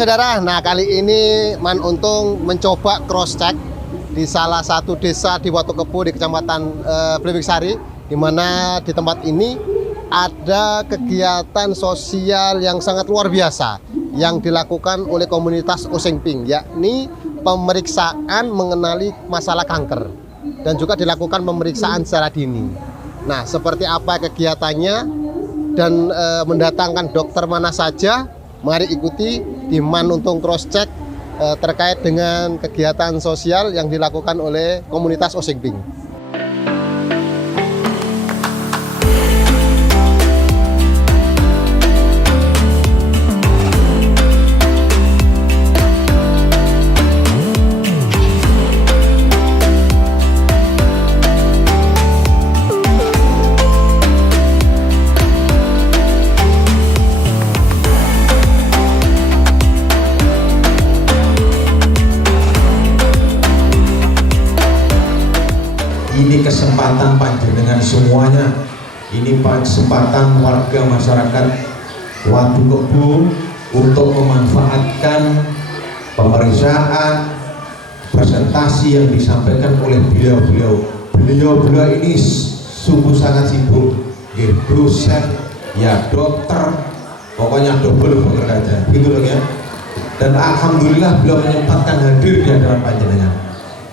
saudara, nah kali ini Man Untung mencoba cross check di salah satu desa di Watukebu di Kecamatan Bliwiksari, di mana di tempat ini ada kegiatan sosial yang sangat luar biasa yang dilakukan oleh komunitas Oseng Pink, yakni pemeriksaan mengenali masalah kanker dan juga dilakukan pemeriksaan secara dini. Nah, seperti apa kegiatannya dan mendatangkan dokter mana saja? Mari ikuti di Man Untung Cross Check terkait dengan kegiatan sosial yang dilakukan oleh komunitas Oseng Pink. Ini kesempatan panjenengan semuanya. Ini kesempatan warga masyarakat Watukebu untuk memanfaatkan pemeriksaan presentasi yang disampaikan oleh beliau-beliau. Beliau-beliau ini sungguh sangat sibuk, dosen, ya dokter, pokoknya double bekerja, gitu loh ya. Dan alhamdulillah beliau menyempatkan hadir di hadapan panjenengan.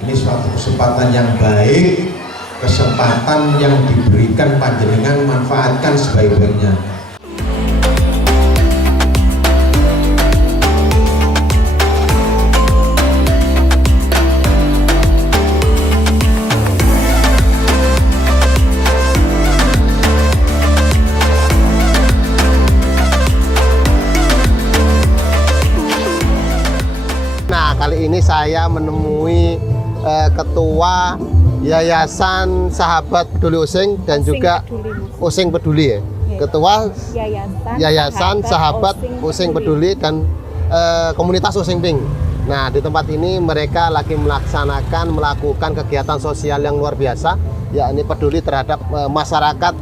Ini suatu kesempatan yang baik, kesempatan yang diberikan panjenengan, manfaatkan sebaik-baiknya. Nah, kali ini saya menemui Ketua Yayasan Sahabat Peduli Oseng dan juga Oseng Peduli ya. Ketua Yayasan Sahabat Oseng Peduli dan komunitas Oseng Pink. Nah, di tempat ini mereka lagi melakukan kegiatan sosial yang luar biasa, yakni peduli terhadap masyarakat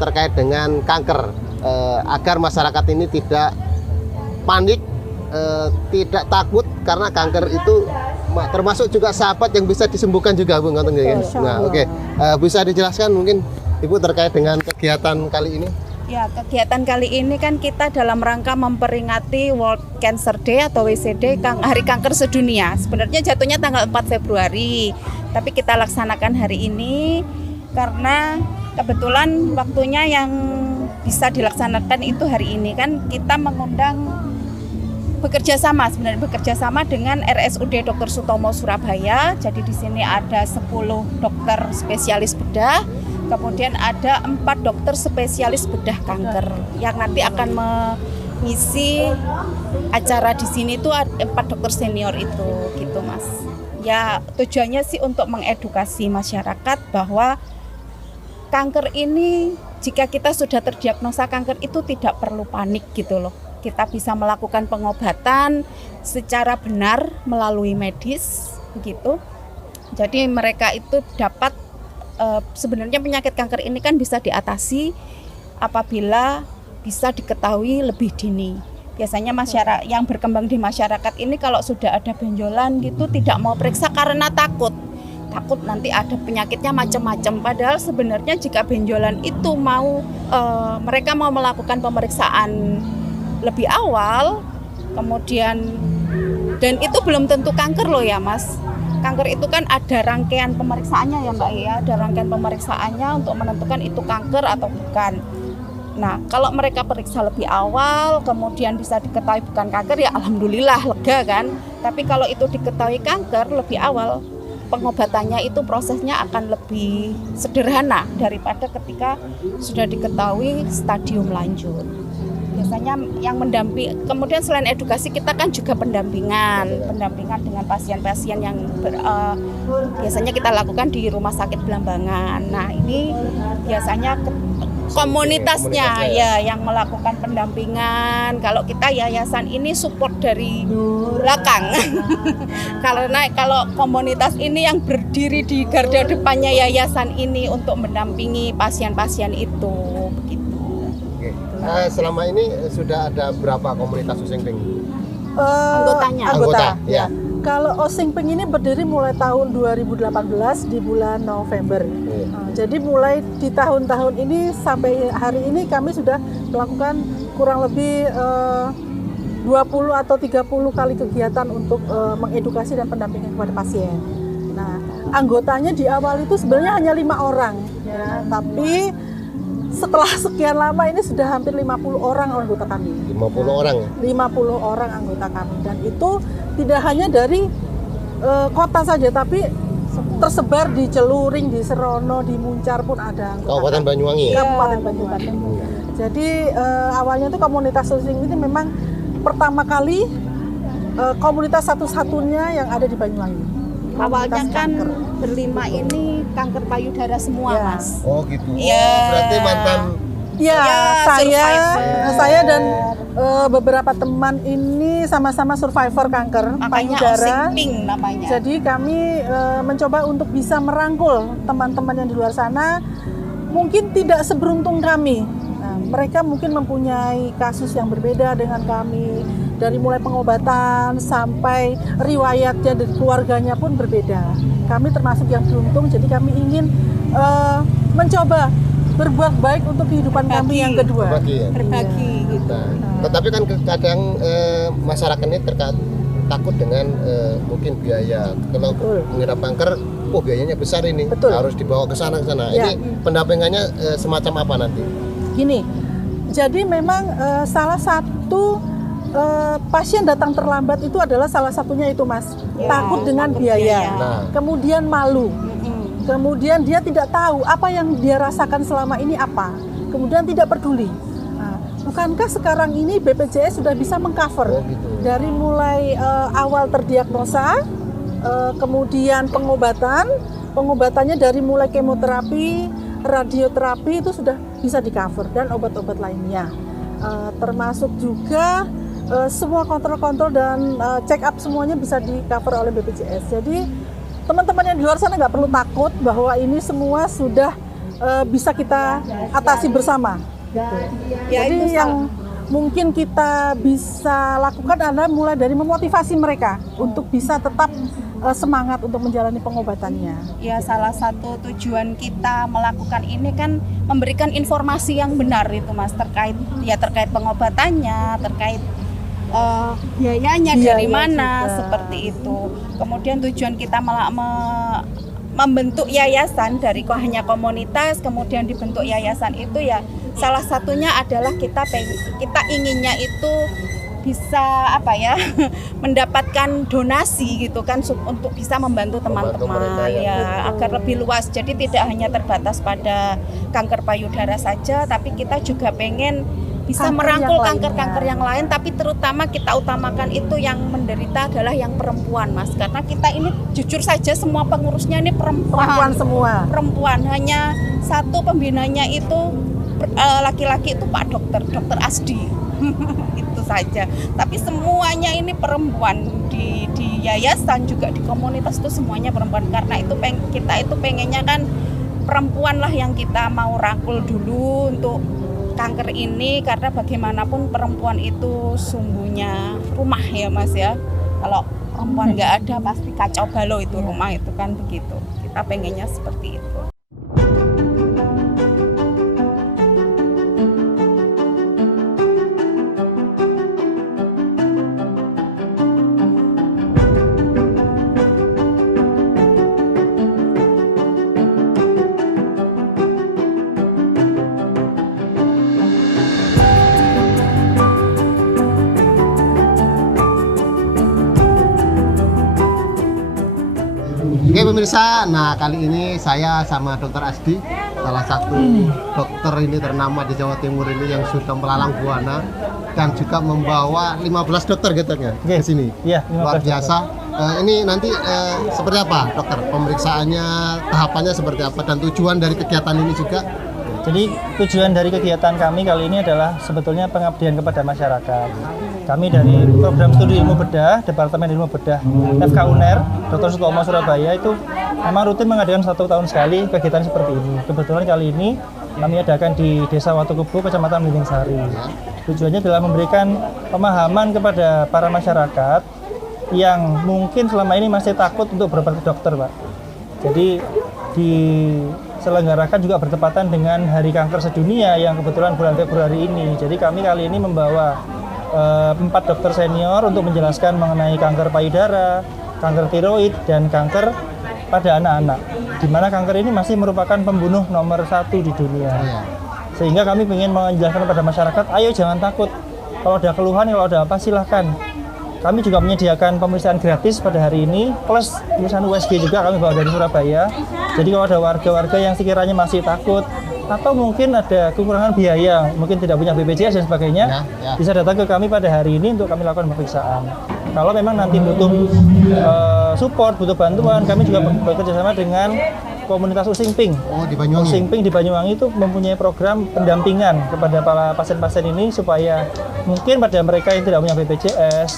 terkait dengan kanker, agar masyarakat ini tidak panik, tidak takut, karena kanker itu termasuk juga sahabat yang bisa disembuhkan juga, Bu. Nah, oke. Bisa dijelaskan mungkin Ibu terkait dengan kegiatan kali ini? Ya, kegiatan kali ini kan kita dalam rangka memperingati World Cancer Day atau WCD, Hari Kanker Sedunia. Sebenarnya jatuhnya tanggal 4 Februari, tapi kita laksanakan hari ini karena kebetulan waktunya yang bisa dilaksanakan itu hari ini. Kan kita mengundang bekerja sama dengan RSUD Dr. Sutomo Surabaya. Jadi di sini ada 10 dokter spesialis bedah, kemudian ada 4 dokter spesialis bedah kanker yang nanti akan mengisi acara di sini tuh 4 dokter senior itu, gitu Mas. Ya, tujuannya sih untuk mengedukasi masyarakat bahwa kanker ini, jika kita sudah terdiagnosa kanker itu tidak perlu panik gitu loh. Kita bisa melakukan pengobatan secara benar melalui medis, begitu. Jadi mereka itu dapat sebenarnya penyakit kanker ini kan bisa diatasi apabila bisa diketahui lebih dini. Biasanya masyarakat yang berkembang di masyarakat ini kalau sudah ada benjolan gitu tidak mau periksa karena takut nanti ada penyakitnya macam-macam. Padahal sebenarnya jika benjolan itu mereka mau melakukan pemeriksaan lebih awal, kemudian, dan itu belum tentu kanker loh ya Mas. Kanker itu kan ada rangkaian pemeriksaannya ya Mbak ya, ada rangkaian pemeriksaannya untuk menentukan itu kanker atau bukan. Nah, kalau mereka periksa lebih awal, kemudian bisa diketahui bukan kanker, ya alhamdulillah lega kan. Tapi kalau itu diketahui kanker lebih awal, pengobatannya itu prosesnya akan lebih sederhana daripada ketika sudah diketahui stadium lanjut. Biasanya yang mendamping, kemudian selain edukasi kita kan juga pendampingan dengan pasien-pasien yang biasanya kita lakukan di Rumah Sakit Belambangan. Nah, ini biasanya komunitasnya ya yang melakukan pendampingan. Kalau kita yayasan ini support dari belakang. Karena kalau komunitas ini yang berdiri di garda depannya yayasan ini untuk mendampingi pasien-pasien itu, begitu. Selama ini sudah ada berapa komunitas Oseng Pink? Anggotanya. Anggota, ya. Kalau Osingping ini berdiri mulai tahun 2018 di bulan November. Iya. Jadi mulai di tahun-tahun ini sampai hari ini kami sudah melakukan kurang lebih 20 atau 30 kali kegiatan untuk mengedukasi dan pendampingan kepada pasien. Nah, anggotanya di awal itu sebenarnya hanya 5 orang, ya, tapi setelah sekian lama ini sudah hampir 50 orang anggota kami. 50 orang. 50 orang anggota kami, dan itu tidak hanya dari kota saja, tapi tersebar di Celuring, di Serono, di Muncar pun ada anggota. Kabupaten Banyuwangi. Ya? Kabupaten Banyuwangi. Jadi awalnya itu komunitas Osing ini memang pertama kali komunitas satu-satunya yang ada di Banyuwangi. Awalnya Komunitas kan kanker. berlima ini kanker payudara semua, Ya. Mas. Oh gitu. Iya. Oh, berarti mantan. Ya, Ya, survivor. saya dan beberapa teman ini sama-sama survivor kanker Makanya payudara. Osingping namanya. Jadi kami mencoba untuk bisa merangkul teman-teman yang di luar sana, mungkin tidak seberuntung kami. Nah, mereka mungkin mempunyai kasus yang berbeda dengan kami, dari mulai pengobatan sampai riwayatnya dari keluarganya pun berbeda. Kami termasuk yang beruntung, jadi kami ingin mencoba berbuat baik untuk kehidupan kami yang kedua. Berbagi ya. Berbagi gitu. Nah, tetapi kan kadang masyarakat ini takut dengan mungkin biaya. Kalau Betul. mengidap kanker, biayanya besar ini. Betul. Harus dibawa ke sana ke sana. Ya. Ini pendampingannya semacam apa nanti? Gini, jadi memang salah satu pasien datang terlambat itu adalah salah satunya itu, Mas, Ya, takut dengan takut biaya, biaya. Nah. kemudian malu, Mm-mm. kemudian dia tidak tahu apa yang dia rasakan selama ini apa, kemudian tidak peduli. Nah, bukankah sekarang ini BPJS sudah bisa mengcover Oh, gitu. dari mulai awal terdiagnosa, kemudian pengobatannya dari mulai kemoterapi, radioterapi itu sudah bisa di-cover, dan obat-obat lainnya. Termasuk juga semua kontrol-kontrol dan check up semuanya bisa di-cover oleh BPJS. Jadi teman-teman yang di luar sana nggak perlu takut bahwa ini semua sudah bisa kita atasi bersama. Gitu. Ya, Jadi itu yang mungkin kita bisa lakukan adalah mulai dari memotivasi mereka untuk bisa tetap semangat untuk menjalani pengobatannya. Ya, salah satu tujuan kita melakukan ini kan memberikan informasi yang benar itu, Mas, terkait pengobatannya, terkait biayanya dari Biaya mana, juga. seperti itu. Kemudian tujuan kita membentuk yayasan dari hanya komunitas, kemudian dibentuk yayasan itu ya salah satunya adalah kita inginnya itu bisa mendapatkan donasi gitu kan, untuk bisa membantu Membantu teman-teman mereka, ya. ya, Betul. agar lebih luas. Jadi tidak hanya terbatas pada kanker payudara saja, tapi kita juga pengen bisa Kanker merangkul yang kanker-kanker lainnya. yang lain, tapi terutama kita utamakan itu yang menderita adalah yang perempuan, Mas, karena kita ini jujur saja semua pengurusnya ini Perempuan semua. perempuan, hanya satu pembinanya itu laki-laki, itu Pak Dokter Asdi. Itu saja, tapi semuanya ini perempuan, di yayasan juga di komunitas itu semuanya perempuan, karena itu kita itu pengennya kan perempuan lah yang kita mau rangkul dulu untuk kanker ini, karena bagaimanapun perempuan itu sumbunya rumah ya, Mas ya. Kalau perempuan nggak ada pasti kacau balau itu rumah itu kan, begitu. Kita pengennya seperti itu. Oke pemirsa, nah kali ini saya sama Dokter Asdi, salah satu dokter ini ternama di Jawa Timur ini yang sudah melalang buana dan juga membawa 15 dokter katanya ke sini. Iya, Luar 15 biasa. Ini nanti seperti apa dokter? Pemeriksaannya, tahapannya seperti apa, dan tujuan dari kegiatan ini juga? Jadi tujuan dari kegiatan kami kali ini adalah sebetulnya pengabdian kepada masyarakat. Kami dari program studi ilmu bedah, Departemen Ilmu Bedah FK UNER, Dr. Sutomo Surabaya itu memang rutin mengadakan 1 tahun sekali kegiatan seperti ini. Kebetulan kali ini Kami adakan di Desa Watukubu, Kecamatan Blimbing Sari. Tujuannya adalah memberikan pemahaman kepada para masyarakat yang mungkin selama ini masih takut untuk berobat ke dokter, Pak. Jadi diselenggarakan juga bertepatan dengan Hari Kanker Sedunia yang kebetulan bulan Februari ini. Jadi kami kali ini membawa 4 dokter senior untuk menjelaskan mengenai kanker payudara, kanker tiroid, dan kanker pada anak-anak. Di mana kanker ini masih merupakan pembunuh nomor 1 di dunia. Sehingga kami ingin menjelaskan kepada masyarakat, ayo jangan takut. Kalau ada keluhan, kalau ada apa silahkan. Kami juga menyediakan pemeriksaan gratis pada hari ini, plus pemeriksaan USG juga kami bawa dari Surabaya. Jadi kalau ada warga-warga yang sekiranya masih takut, atau mungkin ada kekurangan biaya, mungkin tidak punya BPJS dan sebagainya, bisa datang ke kami pada hari ini untuk kami lakukan pemeriksaan. Kalau memang nanti butuh support, butuh bantuan, kami juga bekerja sama dengan komunitas Using Pink. Di Banyuwangi. Using Pink di Banyuwangi itu mempunyai program pendampingan kepada para pasien-pasien ini supaya mungkin pada mereka yang tidak punya BPJS,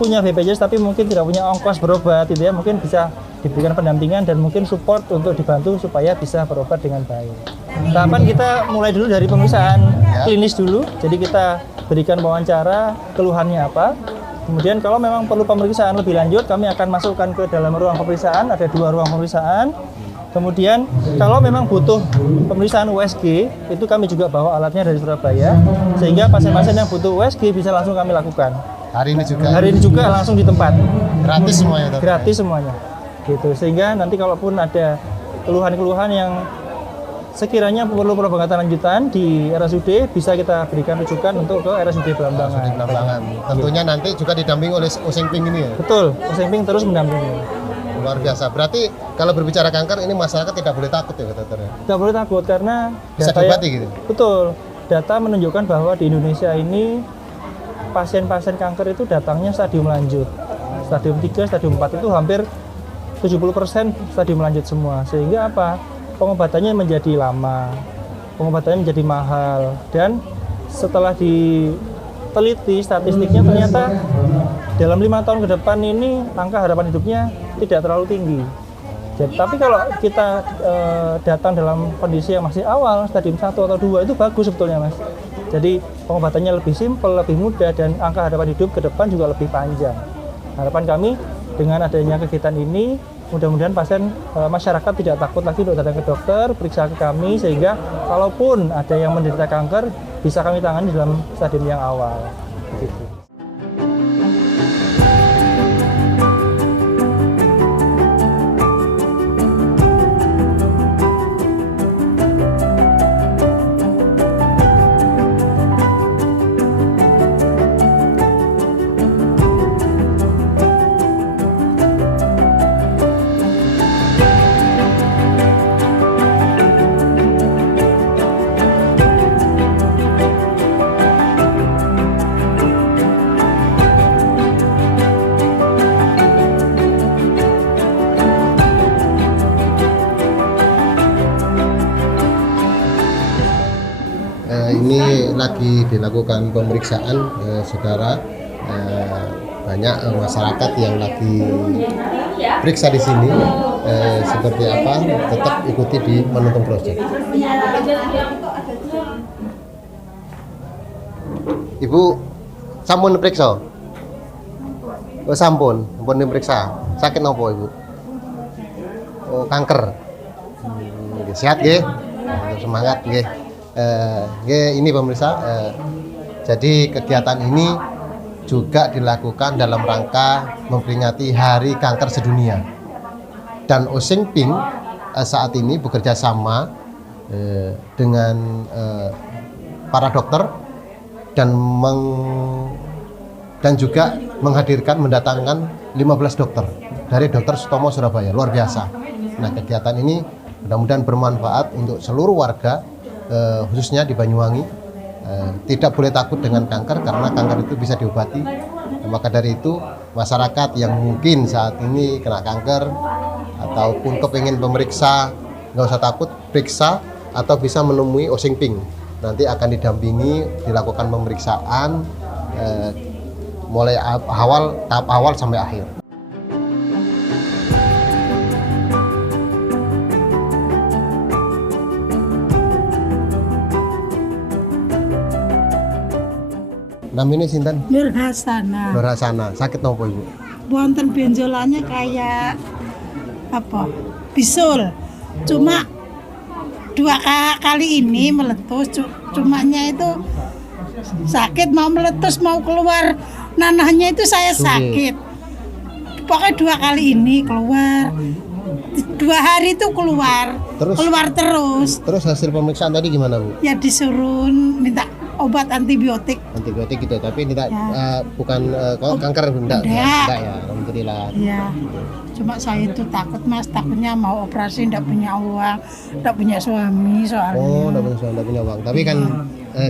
punya BPJS tapi mungkin tidak punya ongkos berobat, gitu ya, mungkin bisa diberikan pendampingan dan mungkin support untuk dibantu supaya bisa berobat dengan baik. Tahapan kita mulai dulu dari pemeriksaan klinis dulu, jadi kita berikan wawancara keluhannya apa. Kemudian kalau memang perlu pemeriksaan lebih lanjut, kami akan masukkan ke dalam ruang pemeriksaan, ada 2 ruang pemeriksaan. Kemudian kalau memang butuh pemeriksaan USG, itu kami juga bawa alatnya dari Surabaya, sehingga pasien-pasien yang butuh USG bisa langsung kami lakukan. Hari ini juga. Hari ini juga langsung di tempat. Gratis semuanya. Gratis semuanya. Gitu. Sehingga nanti kalaupun ada keluhan-keluhan yang sekiranya perlu pengobatan lanjutan di RSUD, bisa kita berikan rujukan untuk ke RSUD Belambangan. Tentunya nanti juga didampingi oleh Using Pink ini ya. Betul, Using Pink terus mendampingi. Luar biasa. Berarti kalau berbicara kanker ini masyarakat tidak boleh takut ya, dokter ya? Tidak boleh takut karena Bisa diobati gitu. Betul. Data menunjukkan bahwa di Indonesia ini pasien-pasien kanker itu datangnya stadium lanjut. Stadium 3, stadium 4 itu hampir 70% stadium lanjut semua. Sehingga apa? Pengobatannya menjadi lama, pengobatannya menjadi mahal, dan setelah diteliti statistiknya ternyata dalam 5 tahun ke depan ini angka harapan hidupnya tidak terlalu tinggi. Jadi, tapi kalau kita datang dalam kondisi yang masih awal, stadium 1 atau 2 itu bagus sebetulnya, Mas. Jadi pengobatannya lebih simpel, lebih mudah, dan angka harapan hidup ke depan juga lebih panjang. Harapan kami dengan adanya kegiatan ini, mudah-mudahan masyarakat tidak takut lagi untuk datang ke dokter, periksa ke kami, sehingga kalaupun ada yang menderita kanker, bisa kami tangani dalam stadium yang awal. Gitu. Ini lagi dilakukan pemeriksaan, saudara. Banyak masyarakat yang lagi periksa di sini. Seperti apa? Tetap ikuti di Menuntung Project. Ibu, sampun periksa? Oh, sampun periksa. Sakit nopo Ibu? Oh, kanker. Sehat nggih? Semangat nggih. Ini pemirsa, jadi kegiatan ini juga dilakukan dalam rangka memperingati Hari Kanker Sedunia, dan Using Pink saat ini bekerja sama dengan para dokter dan juga mendatangkan 15 dokter dari Dr. Sutomo Surabaya. Luar biasa. Nah, kegiatan ini mudah-mudahan bermanfaat untuk seluruh warga, khususnya di Banyuwangi. Tidak boleh takut dengan kanker, karena kanker itu bisa diobati. Maka dari itu, masyarakat yang mungkin saat ini kena kanker ataupun kepingin pemeriksa, nggak usah takut, periksa atau bisa menemui Using Pink. Nanti akan didampingi, dilakukan pemeriksaan mulai tahap awal sampai akhir. Namanya sinten? Nur Hasana. Nur Hasana. Sakit nopo Ibu? Wonten benjolannya kayak apa? Bisul. Cuma dua kali ini meletus. Cumanya itu sakit, mau meletus mau keluar nanahnya itu saya sakit. Pokoknya 2 kali ini keluar. 2 hari itu keluar terus. Terus hasil pemeriksaan tadi gimana Bu? Ya disuruh minta obat antibiotik. Antibiotik gitu, tapi tidak bukan kanker enggak ya, alhamdulillah. Iya. Cuma saya itu takut Mas, takutnya mau operasi enggak punya uang, enggak punya suami soalnya. Oh, enggak punya uang. Tapi kan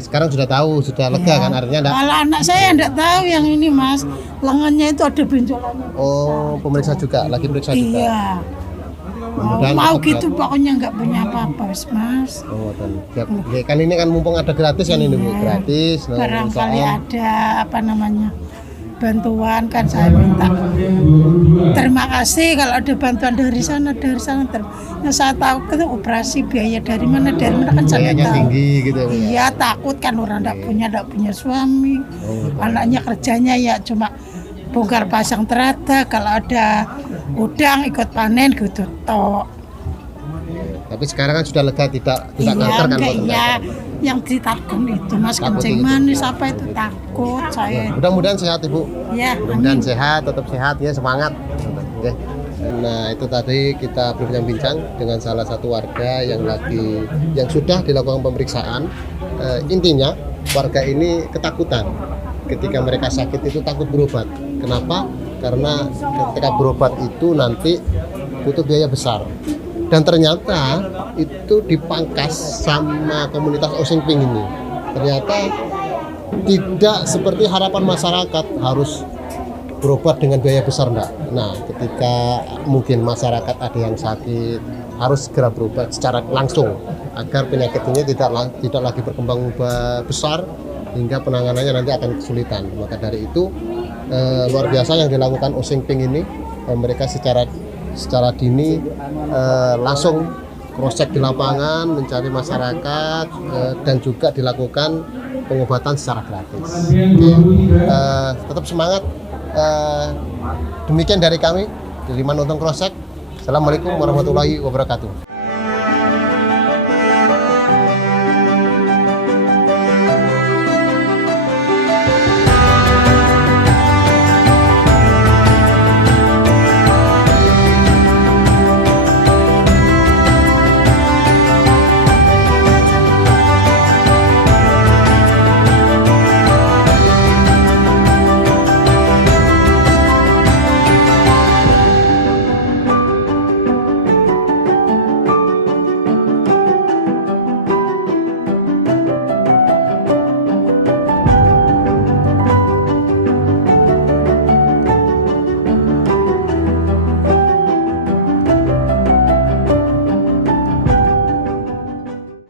sekarang sudah tahu, sudah lega kan artinya enggak. Kalau anak saya enggak tahu yang ini Mas, lengannya itu ada benjolannya. Oh, pemeriksa juga, lagi periksa juga. Iya. Mau gitu pokoknya nggak punya apa-apa Mas. Oh, ya, kan ini kan mumpung ada gratis kan ini Bu, gratis. Barangkali ada apa namanya bantuan kan saya minta. Terima kasih kalau ada bantuan dari sana. Yang saya tahu itu operasi biaya dari mana kan saya biayanya tahu. Tinggi gitu ya. Iya takut kan orang enggak punya suami. Anaknya kerjanya ya cuma bongkar pasang terata, kalau ada udang ikut panen gitu toh. Tapi sekarang kan sudah lega, tidak kanker kan Pak? Iya, yang ditakut itu Mas kencing manis apa itu takut saya. Mudah-mudahan sehat Ibu. Ya, Mudah-mudahan sehat, tetap sehat ya, semangat. Oke. Nah, itu tadi kita berbincang-bincang dengan salah satu warga yang sudah dilakukan pemeriksaan. Intinya warga ini ketakutan ketika mereka sakit itu takut berobat. Kenapa? Karena ketika berobat itu nanti butuh biaya besar. Dan ternyata itu dipangkas sama komunitas Osing Pink ini. Ternyata tidak seperti harapan masyarakat harus berobat dengan biaya besar enggak. Nah, ketika mungkin masyarakat ada yang sakit harus segera berobat secara langsung agar penyakit ini tidak lagi berkembang besar hingga penanganannya nanti akan kesulitan. Maka dari itu luar biasa yang dilakukan Osing Pink ini, mereka secara dini langsung cross-check di lapangan, mencari masyarakat dan juga dilakukan pengobatan secara gratis. Tetap semangat. Demikian dari kami dari Manonton Cross-check. Assalamualaikum warahmatullahi wabarakatuh.